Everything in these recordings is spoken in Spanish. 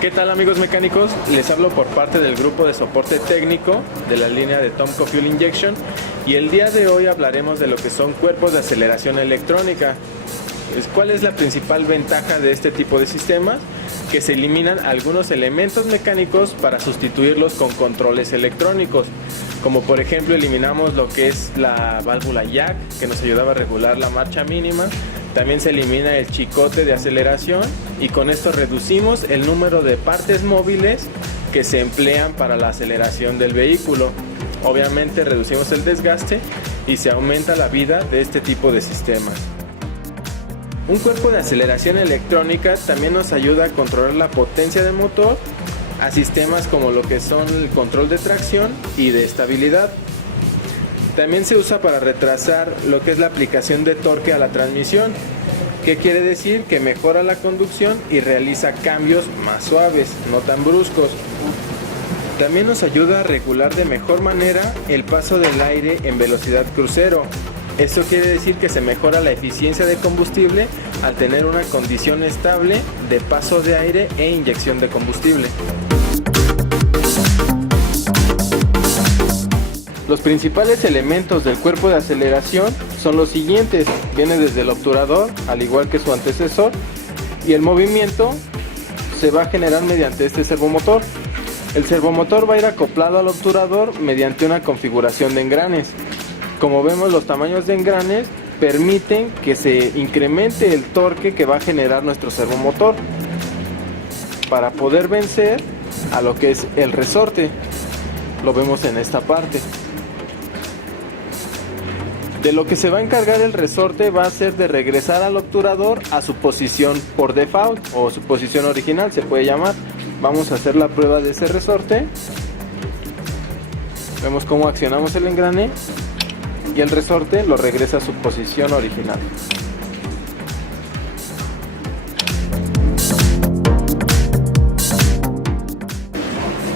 ¿Qué tal, amigos mecánicos? Les hablo por parte del grupo de soporte técnico de la línea de Tomco Fuel Injection, y el día de hoy hablaremos de lo que son cuerpos de aceleración electrónica. ¿Cuál es la principal ventaja de este tipo de sistemas? Que se eliminan algunos elementos mecánicos para sustituirlos con controles electrónicos, como por ejemplo eliminamos lo que es la válvula jack, que nos ayudaba a regular la marcha mínima. También se elimina el chicote de aceleración, y con esto reducimos el número de partes móviles que se emplean para la aceleración del vehículo. Obviamente reducimos el desgaste y se aumenta la vida de este tipo de sistemas. Un cuerpo de aceleración electrónica también nos ayuda a controlar la potencia del motor a sistemas como lo que son el control de tracción y de estabilidad. También se usa para retrasar lo que es la aplicación de torque a la transmisión, que quiere decir que mejora la conducción y realiza cambios más suaves, no tan bruscos. También nos ayuda a regular de mejor manera el paso del aire en velocidad crucero. Esto quiere decir que se mejora la eficiencia de combustible al tener una condición estable de paso de aire e inyección de combustible. Los principales elementos del cuerpo de aceleración son los siguientes. Viene desde el obturador, al igual que su antecesor, y el movimiento se va a generar mediante este servomotor. El servomotor va a ir acoplado al obturador mediante una configuración de engranes. Como vemos, los tamaños de engranes permiten que se incremente el torque que va a generar nuestro servomotor para poder vencer a lo que es el resorte. Lo vemos en esta parte. De lo que se va a encargar el resorte va a ser de regresar al obturador a su posición por default, o su posición original se puede llamar. Vamos a hacer la prueba de ese resorte. Vemos cómo accionamos el engrane y el resorte lo regresa a su posición original.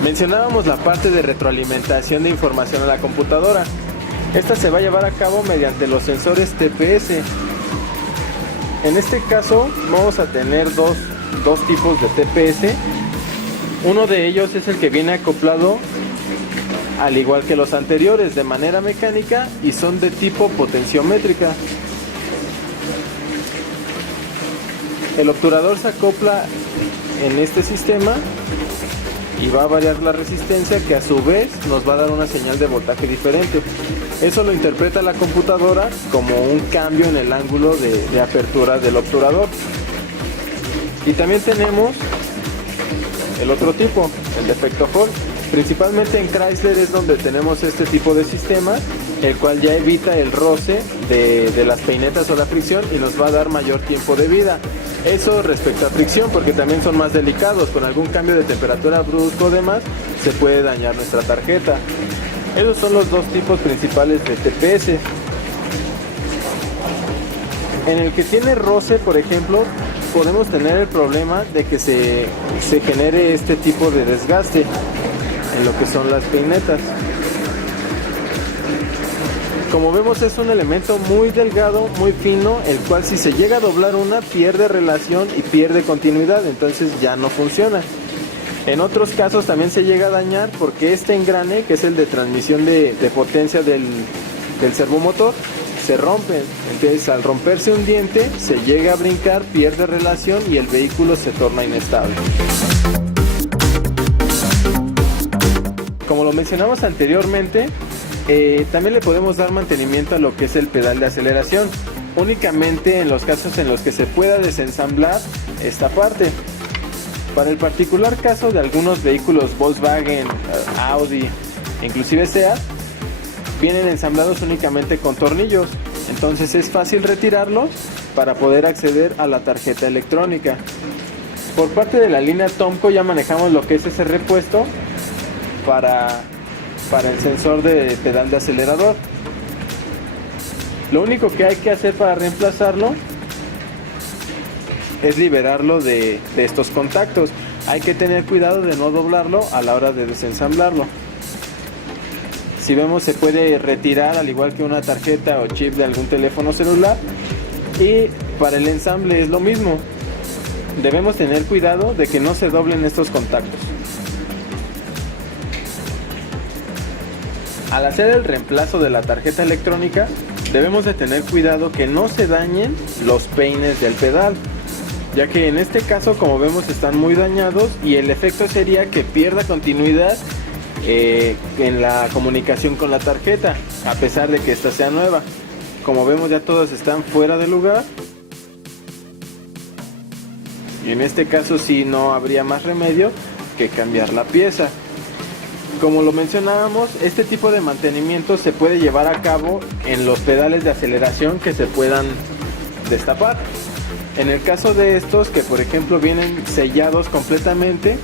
Mencionábamos la parte de retroalimentación de información a la computadora. Esta se va a llevar a cabo mediante los sensores TPS. En este caso vamos a tener dos tipos de TPS. Uno de ellos es el que viene acoplado al igual que los anteriores de manera mecánica y son de tipo potenciométrica. El obturador se acopla en este sistema y va a variar la resistencia, que a su vez nos va a dar una señal de voltaje diferente. Eso lo interpreta la computadora como un cambio en el ángulo de apertura del obturador. Y también tenemos el otro tipo, el de efecto Hall. Principalmente en Chrysler es donde tenemos este tipo de sistema, el cual ya evita el roce de las peinetas o la fricción y nos va a dar mayor tiempo de vida. Eso respecto a fricción, porque también son más delicados. Con algún cambio de temperatura brusco o demás se puede dañar nuestra tarjeta. Esos son los dos tipos principales de TPS. En el que tiene roce, por ejemplo, podemos tener el problema de que se genere este tipo de desgaste en lo que son las peinetas. Como vemos, es un elemento muy delgado, muy fino, el cual si se llega a doblar una pierde relación y pierde continuidad, entonces ya no funciona. En otros casos también se llega a dañar porque este engrane, que es el de transmisión de potencia del servomotor, se rompe. Entonces al romperse un diente se llega a brincar, pierde relación y el vehículo se torna inestable. Como lo mencionamos anteriormente, también le podemos dar mantenimiento a lo que es el pedal de aceleración, únicamente en los casos en los que se pueda desensamblar esta parte. Para el particular caso de algunos vehículos Volkswagen, Audi, inclusive SEAT, vienen ensamblados únicamente con tornillos, entonces es fácil retirarlos para poder acceder a la tarjeta electrónica. Por parte de la línea Tomco ya manejamos lo que es ese repuesto para el sensor de pedal de acelerador. Lo único que hay que hacer para reemplazarlo es liberarlo de estos contactos. Hay que tener cuidado de no doblarlo a la hora de desensamblarlo. Si vemos, se puede retirar al igual que una tarjeta o chip de algún teléfono celular, y para el ensamble es lo mismo. Debemos tener cuidado de que no se doblen estos contactos. Al hacer el reemplazo de la tarjeta electrónica, debemos de tener cuidado que no se dañen los peines del pedal, ya que en este caso, como vemos, están muy dañados y el efecto sería que pierda continuidad en la comunicación con la tarjeta, a pesar de que esta sea nueva. Como vemos, ya todos están fuera de lugar, y en este caso sí no habría más remedio que cambiar la pieza. Como lo mencionábamos, este tipo de mantenimiento se puede llevar a cabo en los pedales de aceleración que se puedan destapar. En el caso de estos, que por ejemplo vienen sellados completamente,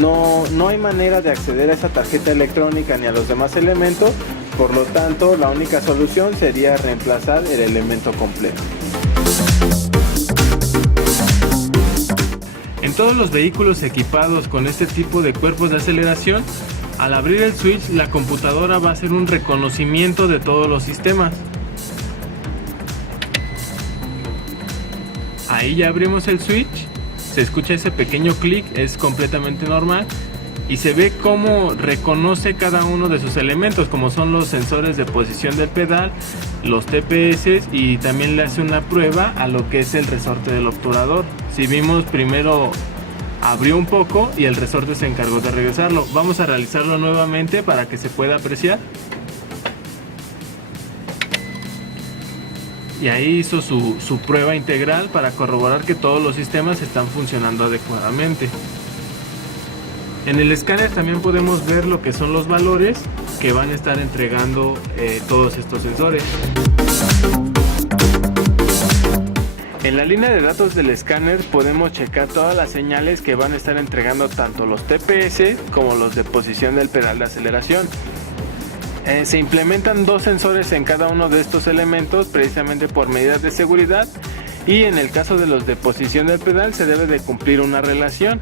no hay manera de acceder a esa tarjeta electrónica ni a los demás elementos. Por lo tanto, la única solución sería reemplazar el elemento completo. En todos los vehículos equipados con este tipo de cuerpos de aceleración, al abrir el switch, la computadora va a hacer un reconocimiento de todos los sistemas. Ahí ya abrimos el switch, se escucha ese pequeño clic, es completamente normal, y se ve cómo reconoce cada uno de sus elementos, como son los sensores de posición del pedal, los TPS, y también le hace una prueba a lo que es el resorte del obturador. Si vimos, primero abrió un poco y el resorte se encargó de regresarlo. Vamos a realizarlo nuevamente para que se pueda apreciar. Y ahí hizo su prueba integral para corroborar que todos los sistemas están funcionando adecuadamente. En el escáner también podemos ver lo que son los valores que van a estar entregando todos estos sensores. En la línea de datos del escáner podemos checar todas las señales que van a estar entregando tanto los TPS como los de posición del pedal de aceleración. Se implementan dos sensores en cada uno de estos elementos precisamente por medidas de seguridad, y en el caso de los de posición del pedal se debe de cumplir una relación.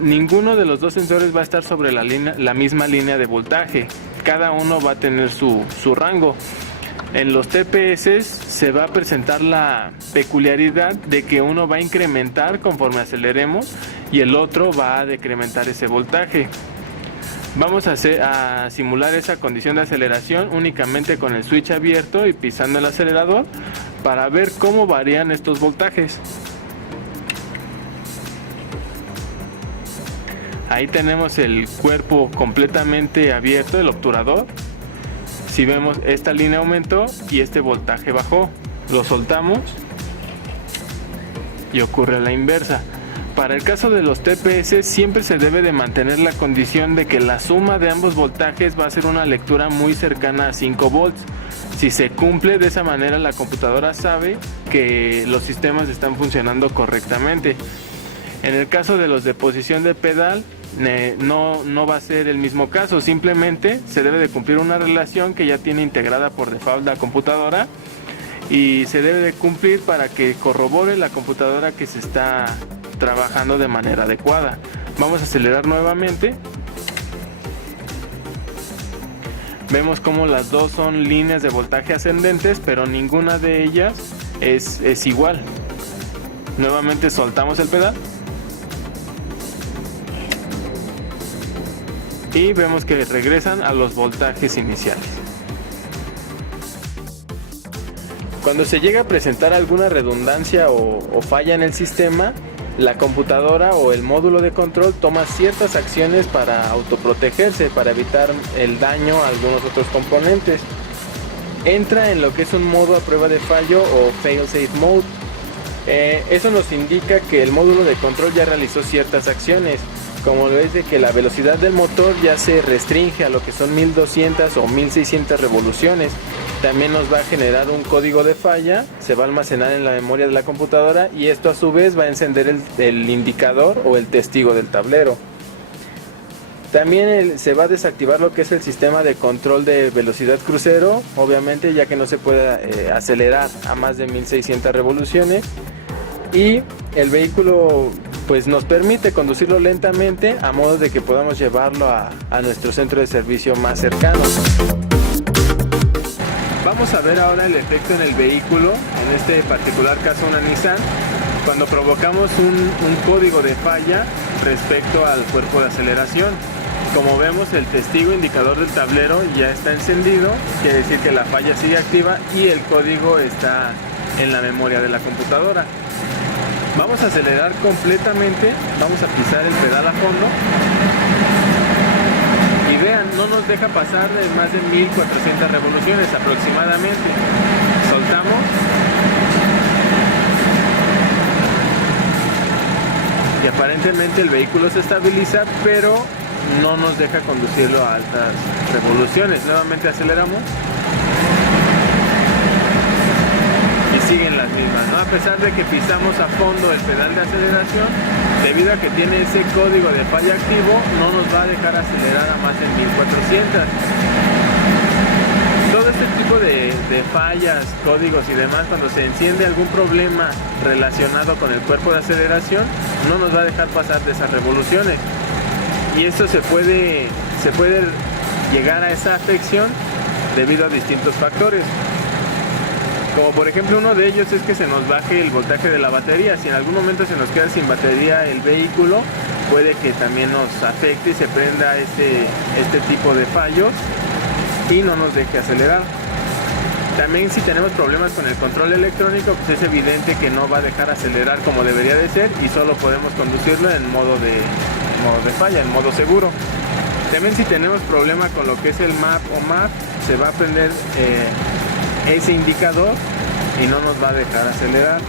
Ninguno de los dos sensores va a estar sobre la misma línea de voltaje, cada uno va a tener su rango. En los TPS se va a presentar la peculiaridad de que uno va a incrementar conforme aceleremos y el otro va a decrementar ese voltaje. Vamos a simular esa condición de aceleración únicamente con el switch abierto y pisando el acelerador para ver cómo varían estos voltajes. Ahí tenemos el cuerpo completamente abierto, el obturador. Si vemos, esta línea aumentó y este voltaje bajó. Lo soltamos y ocurre la inversa. Para el caso de los TPS siempre se debe de mantener la condición de que la suma de ambos voltajes va a ser una lectura muy cercana a 5 volts. Si se cumple de esa manera, la computadora sabe que los sistemas están funcionando correctamente. En el caso de los de posición de pedal, no va a ser el mismo caso, simplemente se debe de cumplir una relación que ya tiene integrada por default la computadora y se debe de cumplir para que corrobore la computadora que se está trabajando de manera adecuada. Vamos a acelerar nuevamente. Vemos como las dos son líneas de voltaje ascendentes, pero ninguna de ellas es igual. Nuevamente soltamos el pedal y vemos que regresan a los voltajes iniciales. Cuando se llega a presentar alguna redundancia o falla en el sistema, la computadora o el módulo de control toma ciertas acciones para autoprotegerse, para evitar el daño a algunos otros componentes. Entra en lo que es un modo a prueba de fallo o fail-safe mode. Eso nos indica que el módulo de control ya realizó ciertas acciones, como lo es de que la velocidad del motor ya se restringe a lo que son 1200 o 1600 revoluciones. También nos va a generar un código de falla, se va a almacenar en la memoria de la computadora y esto a su vez va a encender el indicador o el testigo del tablero. También se va a desactivar lo que es el sistema de control de velocidad crucero, obviamente, ya que no se puede acelerar a más de 1600 revoluciones. Y el vehículo pues nos permite conducirlo lentamente a modo de que podamos llevarlo a nuestro centro de servicio más cercano. Vamos a ver ahora el efecto en el vehículo, en este particular caso una Nissan, cuando provocamos un código de falla respecto al cuerpo de aceleración. Como vemos, el testigo indicador del tablero ya está encendido, quiere decir que la falla sigue activa y el código está en la memoria de la computadora. Vamos a acelerar completamente, vamos a pisar el pedal a fondo y vean, no nos deja pasar de más de 1400 revoluciones aproximadamente. Soltamos y aparentemente el vehículo se estabiliza, pero no nos deja conducirlo a altas revoluciones. Nuevamente aceleramos y siguen las mismas, ¿no? A pesar de que pisamos a fondo el pedal de aceleración, debido a que tiene ese código de falla activo, no nos va a dejar acelerar a más de 1400. Todo este tipo de fallas, códigos y demás, cuando se enciende algún problema relacionado con el cuerpo de aceleración, no nos va a dejar pasar de esas revoluciones. Y esto se puede llegar a esa afección debido a distintos factores. Como por ejemplo, uno de ellos es que se nos baje el voltaje de la batería. Si en algún momento se nos queda sin batería el vehículo, puede que también nos afecte y se prenda este tipo de fallos y no nos deje acelerar. También si tenemos problemas con el control electrónico, pues es evidente que no va a dejar acelerar como debería de ser y solo podemos conducirlo en modo de falla, en modo seguro. También si tenemos problema con lo que es el MAP o MAP, se va a prender ese indicador y no nos va a dejar acelerar.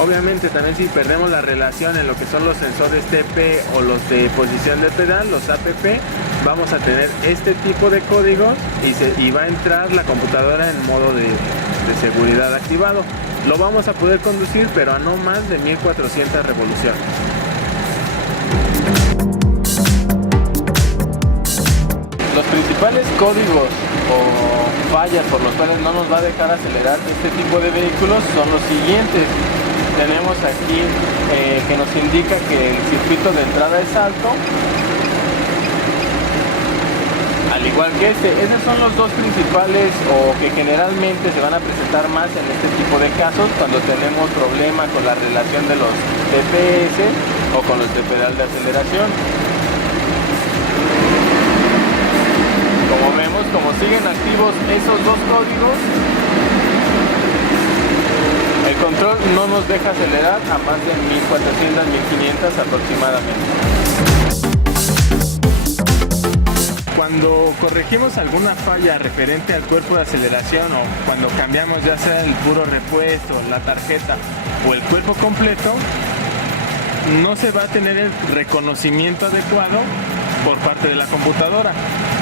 Obviamente también si perdemos la relación en lo que son los sensores TP o los de posición de pedal, los APP, vamos a tener este tipo de códigos y va a entrar la computadora en modo de seguridad activado. Lo vamos a poder conducir, pero a no más de 1400 revoluciones. Los principales códigos o fallas por los cuales no nos va a dejar acelerar este tipo de vehículos son los siguientes. Tenemos aquí que nos indica que el circuito de entrada es alto, al igual que esos son los dos principales o que generalmente se van a presentar más en este tipo de casos cuando tenemos problema con la relación de los TPS o con los de pedal de aceleración. Como vemos, como siguen activos esos dos códigos, el control no nos deja acelerar a más de 1400, 1500 aproximadamente. Cuando corregimos alguna falla referente al cuerpo de aceleración o cuando cambiamos ya sea el puro repuesto, la tarjeta o el cuerpo completo, no se va a tener el reconocimiento adecuado por parte de la computadora.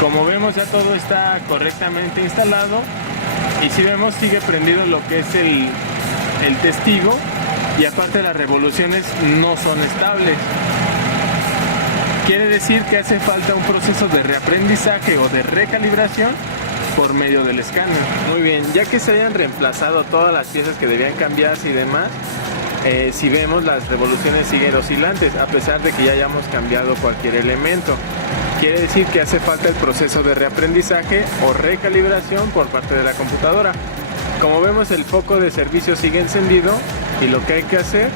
Como vemos, ya todo está correctamente instalado y si vemos sigue prendido lo que es el testigo y aparte las revoluciones no son estables. Quiere decir que hace falta un proceso de reaprendizaje o de recalibración por medio del escáner. Muy bien, ya que se hayan reemplazado todas las piezas que debían cambiarse y demás, si vemos las revoluciones siguen oscilantes a pesar de que ya hayamos cambiado cualquier elemento. Quiere decir que hace falta el proceso de reaprendizaje o recalibración por parte de la computadora. Como vemos, el foco de servicio sigue encendido y lo que hay que hacer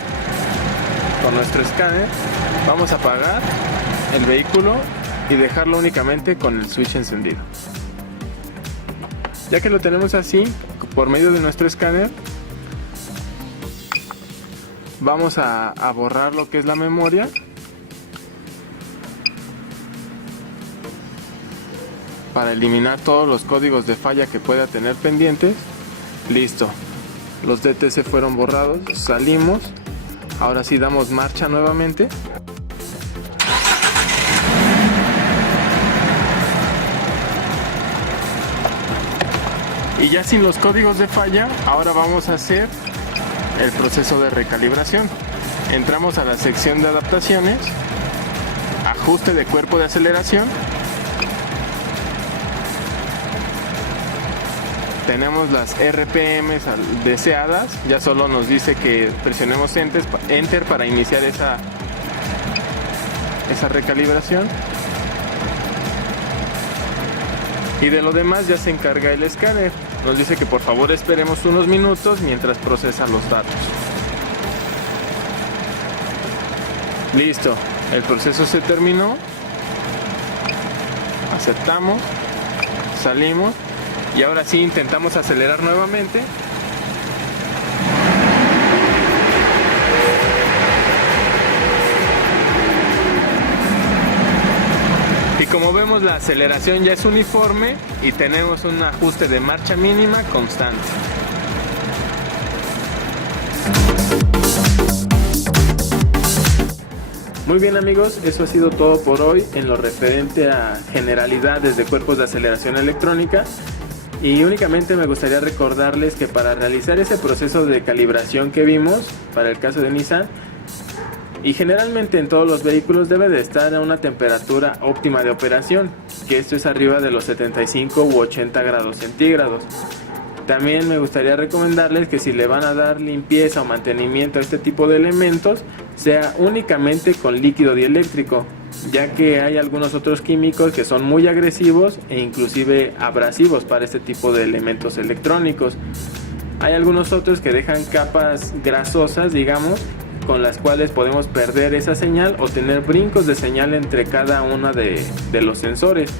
con nuestro escáner, vamos a apagar el vehículo y dejarlo únicamente con el switch encendido. Ya que lo tenemos así, por medio de nuestro escáner, vamos a borrar lo que es la memoria. Para eliminar todos los códigos de falla que pueda tener pendientes. Listo. los DTC fueron borrados. Salimos, ahora sí damos marcha nuevamente. Y ya sin los códigos de falla, ahora vamos a hacer el proceso de recalibración. Entramos a la sección de adaptaciones, ajuste de cuerpo de aceleración. Tenemos las RPMs deseadas, ya solo nos dice que presionemos Enter para iniciar esa recalibración. Y de lo demás ya se encarga el escáner. Nos dice que por favor esperemos unos minutos mientras procesa los datos. Listo, el proceso se terminó. Aceptamos, salimos y ahora sí intentamos acelerar nuevamente. Y como vemos, la aceleración ya es uniforme y tenemos un ajuste de marcha mínima constante. Muy bien amigos, eso ha sido todo por hoy en lo referente a generalidades de cuerpos de aceleración electrónica. Y únicamente me gustaría recordarles que para realizar ese proceso de calibración que vimos para el caso de Nissan, y generalmente en todos los vehículos, debe de estar a una temperatura óptima de operación, que esto es arriba de los 75 u 80 grados centígrados. También me gustaría recomendarles que si le van a dar limpieza o mantenimiento a este tipo de elementos, sea únicamente con líquido dieléctrico, ya que hay algunos otros químicos que son muy agresivos e inclusive abrasivos para este tipo de elementos electrónicos. Hay algunos otros que dejan capas grasosas, digamos, con las cuales podemos perder esa señal o tener brincos de señal entre cada uno de los sensores,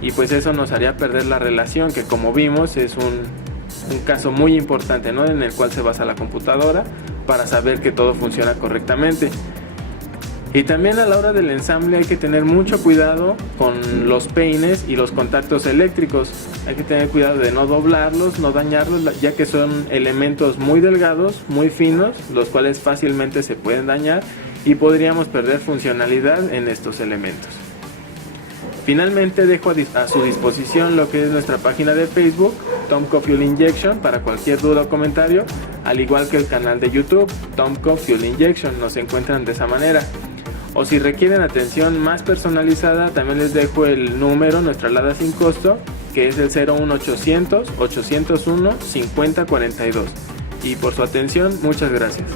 y pues eso nos haría perder la relación, que como vimos es un caso muy importante, ¿no?, en el cual se basa la computadora para saber que todo funciona correctamente. Y también a la hora del ensamble hay que tener mucho cuidado con los peines y los contactos eléctricos. Hay que tener cuidado de no doblarlos, no dañarlos, ya que son elementos muy delgados, muy finos, los cuales fácilmente se pueden dañar y podríamos perder funcionalidad en estos elementos. Finalmente dejo a su disposición lo que es nuestra página de Facebook, Tomco Fuel Injection, para cualquier duda o comentario, al igual que el canal de YouTube, Tomco Fuel Injection, nos encuentran de esa manera. O si requieren atención más personalizada, también les dejo el número, nuestra alada sin costo, que es el 01800 801 5042. Y por su atención, muchas gracias.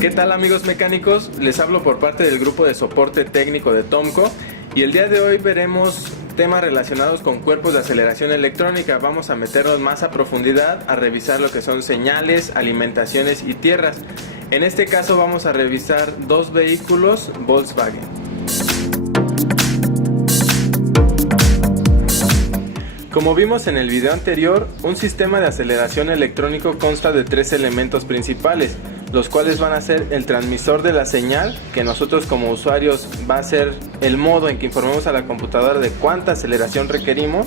¿Qué tal amigos mecánicos? Les hablo por parte del grupo de soporte técnico de Tomco y el día de hoy veremos temas relacionados con cuerpos de aceleración electrónica. Vamos a meternos más a profundidad a revisar lo que son señales, alimentaciones y tierras. En este caso vamos a revisar dos vehículos Volkswagen. Como vimos en el video anterior, un sistema de aceleración electrónico consta de tres elementos principales, los cuales van a ser el transmisor de la señal, que nosotros como usuarios va a ser el modo en que informemos a la computadora de cuánta aceleración requerimos.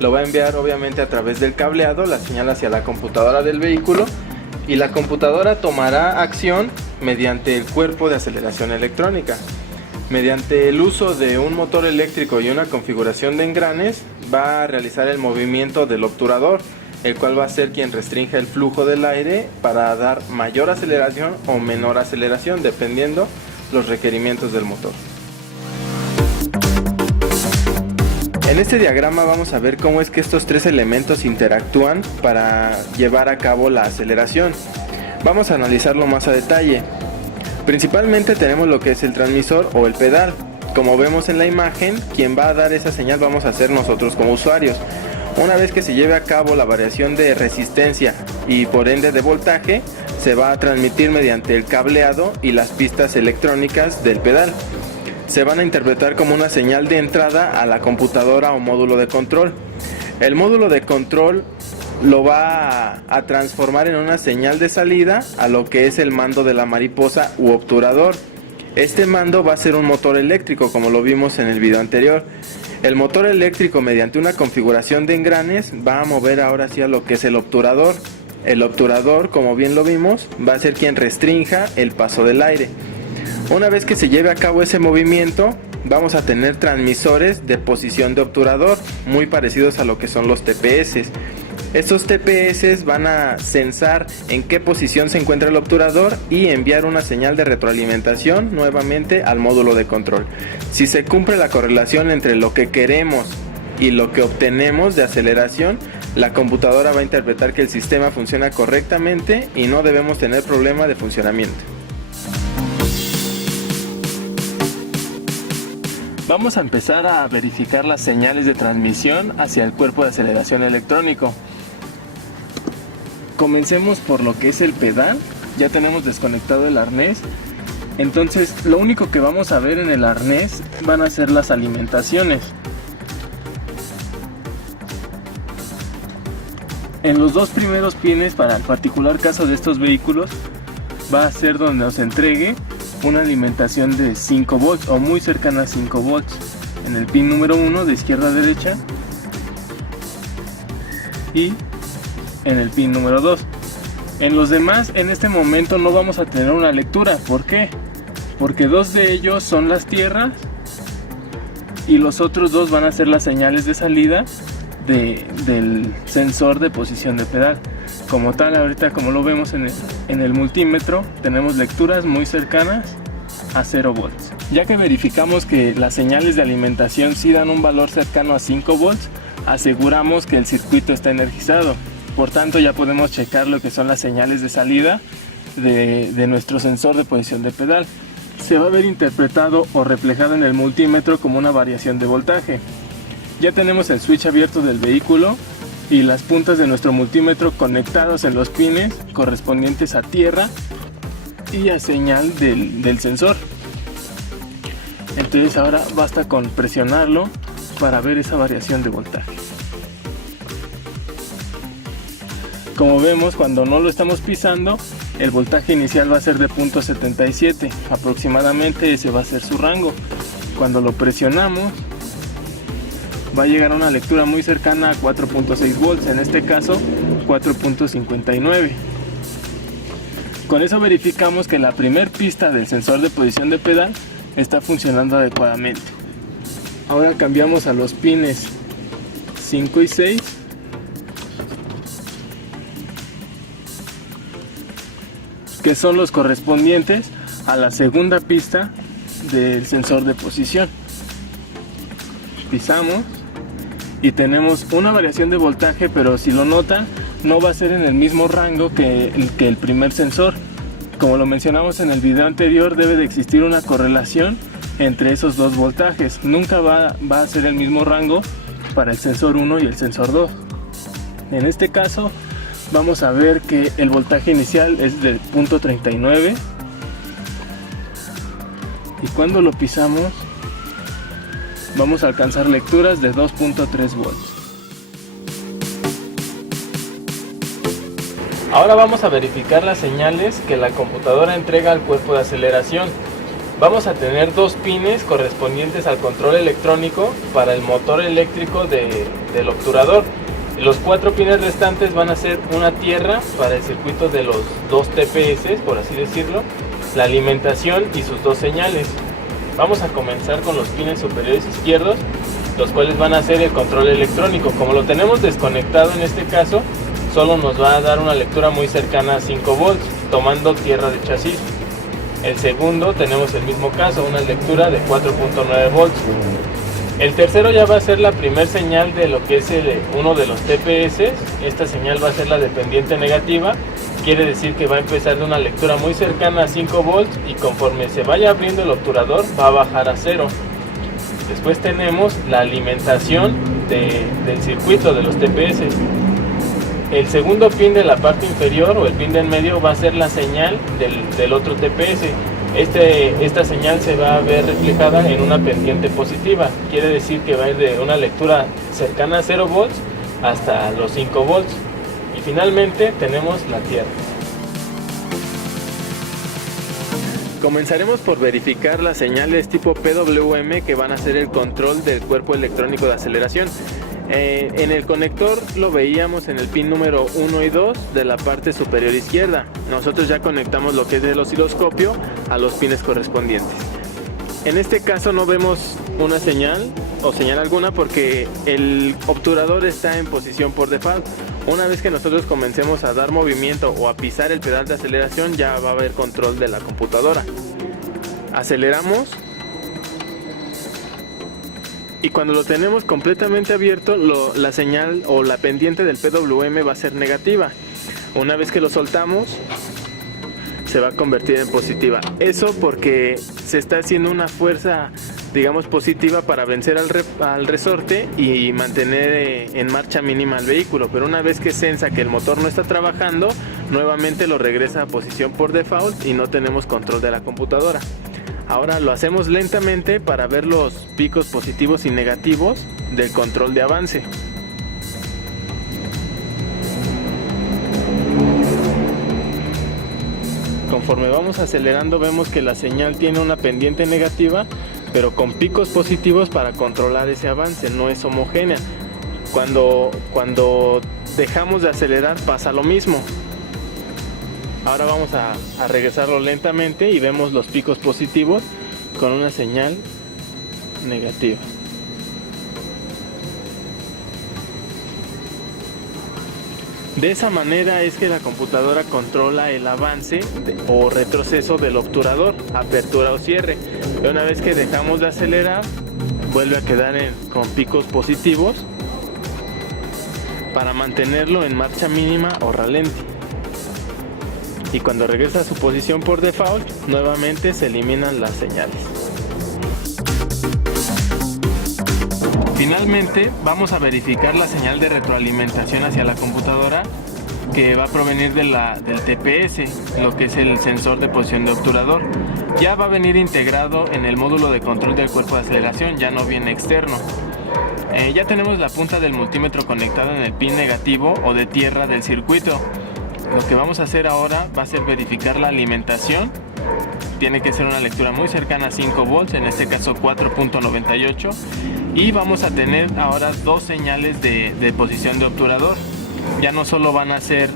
Lo va a enviar obviamente a través del cableado la señal hacia la computadora del vehículo, y la computadora tomará acción mediante el cuerpo de aceleración electrónica. Mediante el uso de un motor eléctrico y una configuración de engranes, va a realizar el movimiento del obturador, el cual va a ser quien restringe el flujo del aire para dar mayor aceleración o menor aceleración, dependiendo los requerimientos del motor. En este diagrama vamos a ver cómo es que estos tres elementos interactúan para llevar a cabo la aceleración. Vamos a analizarlo más a detalle. Principalmente tenemos lo que es el transmisor o el pedal. Como vemos en la imagen, quien va a dar esa señal vamos a ser nosotros como usuarios. Una vez que se lleve a cabo la variación de resistencia y por ende de voltaje, se va a transmitir mediante el cableado y las pistas electrónicas del pedal. se van a interpretar como una señal de entrada a la computadora o módulo de control. El módulo de control lo va a transformar en una señal de salida a lo que es el mando de la mariposa u obturador. Este mando va a ser un motor eléctrico, como lo vimos en el video anterior. El motor eléctrico, mediante una configuración de engranes, va a mover ahora sí a lo que es el obturador. El obturador, como bien lo vimos, va a ser quien restrinja el paso del aire. Una vez que se lleve a cabo ese movimiento, vamos a tener transmisores de posición de obturador, muy parecidos a lo que son los TPS. Estos TPS van a censar en qué posición se encuentra el obturador y enviar una señal de retroalimentación nuevamente al módulo de control. Si se cumple la correlación entre lo que queremos y lo que obtenemos de aceleración, la computadora va a interpretar que el sistema funciona correctamente y no debemos tener problema de funcionamiento. Vamos a empezar a verificar las señales de transmisión hacia el cuerpo de aceleración electrónico. Comencemos por lo que es el pedal. Ya tenemos desconectado el arnés. Entonces lo único que vamos a ver en el arnés van a ser las alimentaciones. En los dos primeros pines, para el particular caso de estos vehículos, va a ser donde nos entregue una alimentación de 5 volts o muy cercana a 5 volts. En el pin número 1 de izquierda a derecha y en el pin número 2. En los demás, en este momento no vamos a tener una lectura. ¿Por qué? Porque dos de ellos son las tierras y los otros dos van a ser las señales de salida del sensor de posición de pedal. Como tal, ahorita como lo vemos en el multímetro, tenemos lecturas muy cercanas a 0 volts. Ya que verificamos que las señales de alimentación sí dan un valor cercano a 5 volts, aseguramos que el circuito está energizado. Por tanto, ya podemos checar lo que son las señales de salida de nuestro sensor de posición de pedal. Se va a ver interpretado o reflejado en el multímetro como una variación de voltaje. Ya tenemos el switch abierto del vehículo y las puntas de nuestro multímetro conectados en los pines correspondientes a tierra y a señal del sensor. Entonces ahora basta con presionarlo para ver esa variación de voltaje. Como vemos, cuando no lo estamos pisando, el voltaje inicial va a ser de 0.77, aproximadamente ese va a ser su rango. Cuando lo presionamos, va a llegar a una lectura muy cercana a 4.6 volts, en este caso 4.59. Con eso verificamos que la primer pista del sensor de posición de pedal está funcionando adecuadamente. Ahora cambiamos a los pines 5 y 6. Que son los correspondientes a la segunda pista del sensor de posición. Pisamos y tenemos una variación de voltaje, pero si lo notan, no va a ser en el mismo rango que el primer sensor. Como lo mencionamos en el video anterior, debe de existir una correlación entre esos dos voltajes. Nunca va a ser el mismo rango para el sensor 1 y el sensor 2. En este caso, vamos a ver que el voltaje inicial es de 0.39 y cuando lo pisamos vamos a alcanzar lecturas de 2.3 volts. Ahora vamos a verificar las señales que la computadora entrega al cuerpo de aceleración. Vamos a tener dos pines correspondientes al control electrónico para el motor eléctrico del obturador. Los 4 pines restantes van a ser una tierra para el circuito de los dos TPS, por así decirlo, la alimentación y sus dos señales. Vamos a comenzar con los pines superiores izquierdos, los cuales van a ser el control electrónico. Como lo tenemos desconectado en este caso, solo nos va a dar una lectura muy cercana a 5 volts, tomando tierra de chasis. El segundo tenemos el mismo caso, una lectura de 4.9 volts. El tercero ya va a ser la primer señal de lo que es uno de los TPS. Esta señal va a ser la dependiente negativa, quiere decir que va a empezar de una lectura muy cercana a 5 volts y conforme se vaya abriendo el obturador va a bajar a 0. Después tenemos la alimentación del circuito de los TPS. El segundo pin de la parte inferior o el pin del medio va a ser la señal del otro TPS. esta señal se va a ver reflejada en una pendiente positiva. Quiere decir que va a ir de una lectura cercana a 0 volts hasta los 5 volts. Y finalmente tenemos la Tierra. Comenzaremos por verificar las señales tipo PWM que van a ser el control del cuerpo electrónico de aceleración. En el conector lo veíamos en el pin número 1 y 2 de la parte superior izquierda. Nosotros ya conectamos lo que es el osciloscopio a los pines correspondientes. En este caso no vemos una señal o señal alguna porque el obturador está en posición por default. Una vez que nosotros comencemos a dar movimiento o a pisar el pedal de aceleración, ya va a haber control de la computadora. Aceleramos y cuando lo tenemos completamente abierto, la señal o la pendiente del PWM va a ser negativa. Una vez que lo soltamos, se va a convertir en positiva. Eso porque se está haciendo una fuerza, digamos, positiva para vencer al resorte y mantener en marcha mínima el vehículo. Pero una vez que sensa que el motor no está trabajando, nuevamente lo regresa a posición por default y no tenemos control de la computadora. Ahora lo hacemos lentamente para ver los picos positivos y negativos del control de avance. Conforme vamos acelerando, vemos que la señal tiene una pendiente negativa, pero con picos positivos para controlar ese avance. No es homogénea. Cuando dejamos de acelerar pasa lo mismo. Ahora vamos a regresarlo lentamente y vemos los picos positivos con una señal negativa. De esa manera es que la computadora controla el avance o retroceso del obturador, apertura o cierre. Y una vez que dejamos de acelerar, vuelve a quedar con picos positivos para mantenerlo en marcha mínima o ralenti. Y cuando regresa a su posición por default, nuevamente se eliminan las señales. Finalmente vamos a verificar la señal de retroalimentación hacia la computadora que va a provenir del TPS, lo que es el sensor de posición de obturador. Ya va a venir integrado en el módulo de control del cuerpo de aceleración, ya no viene externo. Ya tenemos la punta del multímetro conectada en el pin negativo o de tierra del circuito. Lo que vamos a hacer ahora va a ser verificar la alimentación. Tiene que ser una lectura muy cercana a 5 volts, en este caso 4.98, y vamos a tener ahora dos señales de posición de obturador. Ya no solo va a ser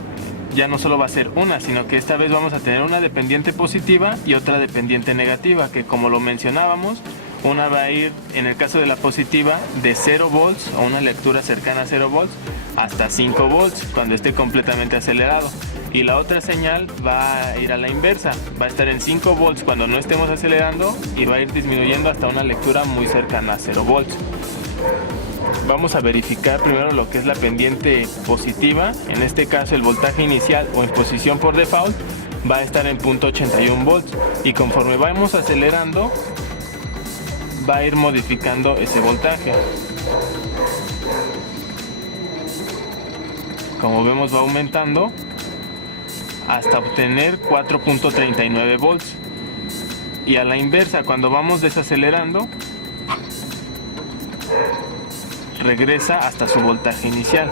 una, sino que esta vez vamos a tener una dependiente positiva y otra dependiente negativa, que como lo mencionábamos, una va a ir, en el caso de la positiva, de 0 volts o una lectura cercana a 0 volts hasta 5 volts cuando esté completamente acelerado. Y la otra señal va a ir a la inversa, va a estar en 5 volts cuando no estemos acelerando y va a ir disminuyendo hasta una lectura muy cercana a 0 volts. Vamos a verificar primero lo que es la pendiente positiva. En este caso el voltaje inicial o en posición por default va a estar en 0.81 volts y conforme vamos acelerando va a ir modificando ese voltaje. Como vemos, va aumentando hasta obtener 4.39 volts. Y a la inversa, cuando vamos desacelerando, regresa hasta su voltaje inicial.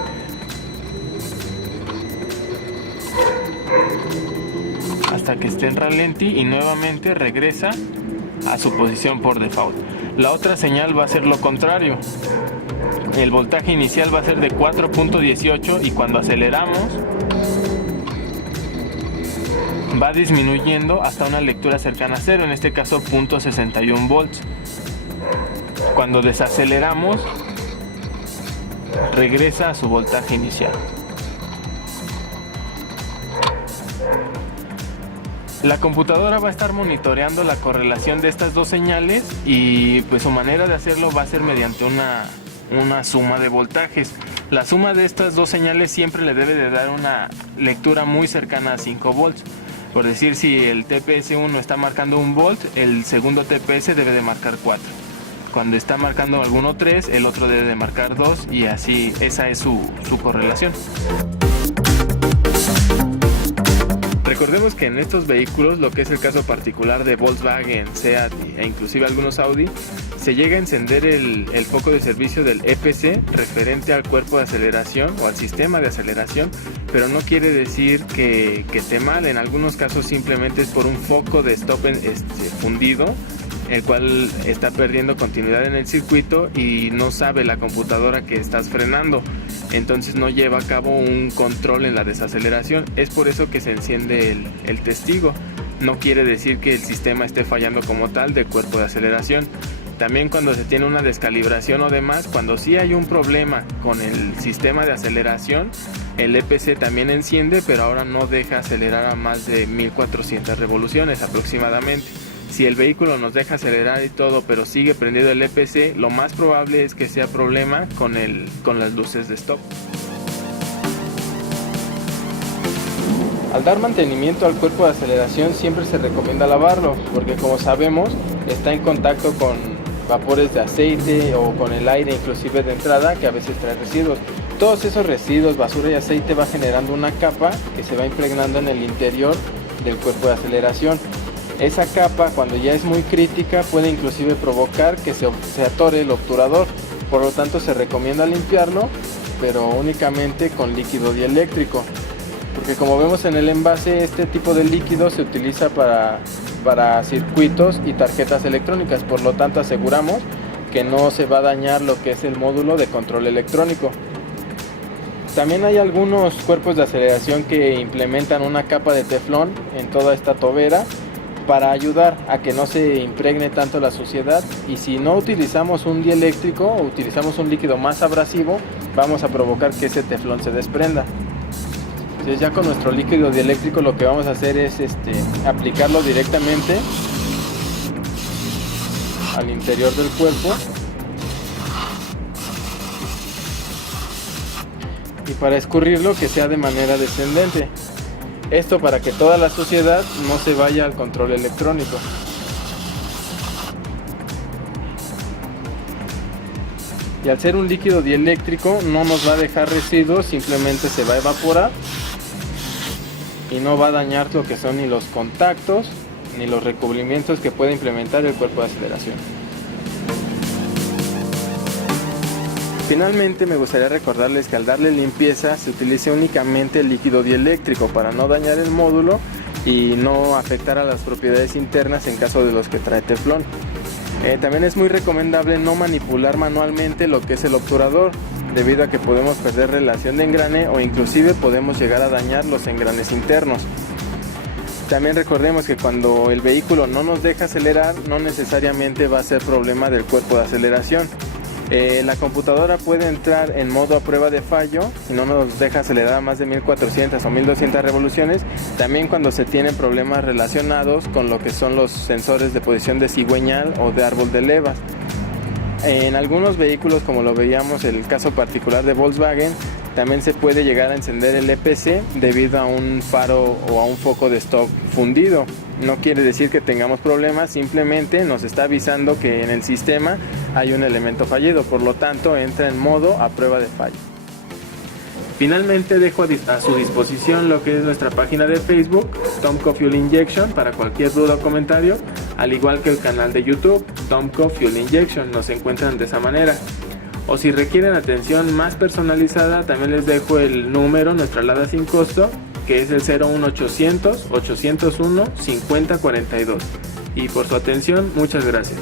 Hasta que esté en ralenti y nuevamente regresa a su posición por default. La otra señal va a ser lo contrario. El voltaje inicial va a ser de 4.18 y cuando aceleramos va disminuyendo hasta una lectura cercana a 0, en este caso 0.61 volts. Cuando desaceleramos regresa a su voltaje inicial. La computadora va a estar monitoreando la correlación de estas dos señales y pues su manera de hacerlo va a ser mediante una suma de voltajes. La suma de estas dos señales siempre le debe de dar una lectura muy cercana a 5 volts. Por decir, si el TPS1 está marcando 1 volt, el segundo TPS debe de marcar 4. Cuando está marcando alguno 3, el otro debe de marcar 2 y así, esa es su correlación. Recordemos que en estos vehículos, lo que es el caso particular de Volkswagen, Seat e inclusive algunos Audi, se llega a encender el foco de servicio del EPC referente al cuerpo de aceleración o al sistema de aceleración, pero no quiere decir que esté mal. En algunos casos simplemente es por un foco de stop fundido, el cual está perdiendo continuidad en el circuito y no sabe la computadora que estás frenando, entonces no lleva a cabo un control en la desaceleración. Es por eso que se enciende el testigo. No quiere decir que el sistema esté fallando como tal del cuerpo de aceleración. También cuando se tiene una descalibración o demás, cuando sí hay un problema con el sistema de aceleración, el EPC también enciende, pero ahora no deja acelerar a más de 1400 revoluciones aproximadamente. Si el vehículo nos deja acelerar y todo, pero sigue prendido el EPC, lo más probable es que sea problema con las luces de stop. Al dar mantenimiento al cuerpo de aceleración siempre se recomienda lavarlo, porque como sabemos está en contacto con vapores de aceite o con el aire inclusive de entrada, que a veces trae residuos. Todos esos residuos, basura y aceite va generando una capa que se va impregnando en el interior del cuerpo de aceleración. Esa capa, cuando ya es muy crítica, puede inclusive provocar que se atore el obturador. Por lo tanto se recomienda limpiarlo, pero únicamente con líquido dieléctrico, porque como vemos en el envase, este tipo de líquido se utiliza para circuitos y tarjetas electrónicas. Por lo tanto aseguramos que no se va a dañar lo que es el módulo de control electrónico. También hay algunos cuerpos de aceleración que implementan una capa de teflón en toda esta tobera para ayudar a que no se impregne tanto la suciedad, y si no utilizamos un dieléctrico o utilizamos un líquido más abrasivo, vamos a provocar que ese teflón se desprenda. Entonces ya con nuestro líquido dieléctrico lo que vamos a hacer es aplicarlo directamente al interior del cuerpo, y para escurrirlo que sea de manera descendente. Esto para que toda la suciedad no se vaya al control electrónico. Y al ser un líquido dieléctrico no nos va a dejar residuos, simplemente se va a evaporar y no va a dañar lo que son ni los contactos ni los recubrimientos que puede implementar el cuerpo de aceleración. Finalmente me gustaría recordarles que al darle limpieza se utilice únicamente el líquido dieléctrico para no dañar el módulo y no afectar a las propiedades internas en caso de los que trae teflón. También es muy recomendable no manipular manualmente lo que es el obturador, debido a que podemos perder relación de engrane o inclusive podemos llegar a dañar los engranes internos. También recordemos que cuando el vehículo no nos deja acelerar, no necesariamente va a ser problema del cuerpo de aceleración. La computadora puede entrar en modo a prueba de fallo y no nos deja acelerar a más de 1400 o 1200 revoluciones, también cuando se tienen problemas relacionados con lo que son los sensores de posición de cigüeñal o de árbol de levas. En algunos vehículos, como lo veíamos el caso particular de Volkswagen, también se puede llegar a encender el EPC debido a un faro o a un foco de stop fundido. No quiere decir que tengamos problemas, simplemente nos está avisando que en el sistema hay un elemento fallido, por lo tanto entra en modo a prueba de fallo. Finalmente dejo a su disposición lo que es nuestra página de Facebook, Tomco Fuel Injection, para cualquier duda o comentario, al igual que el canal de YouTube, Tomco Fuel Injection, nos encuentran de esa manera. O si requieren atención más personalizada, también les dejo el número, nuestra alada sin costo, que es el 01800 801 5042. Y por su atención, muchas gracias.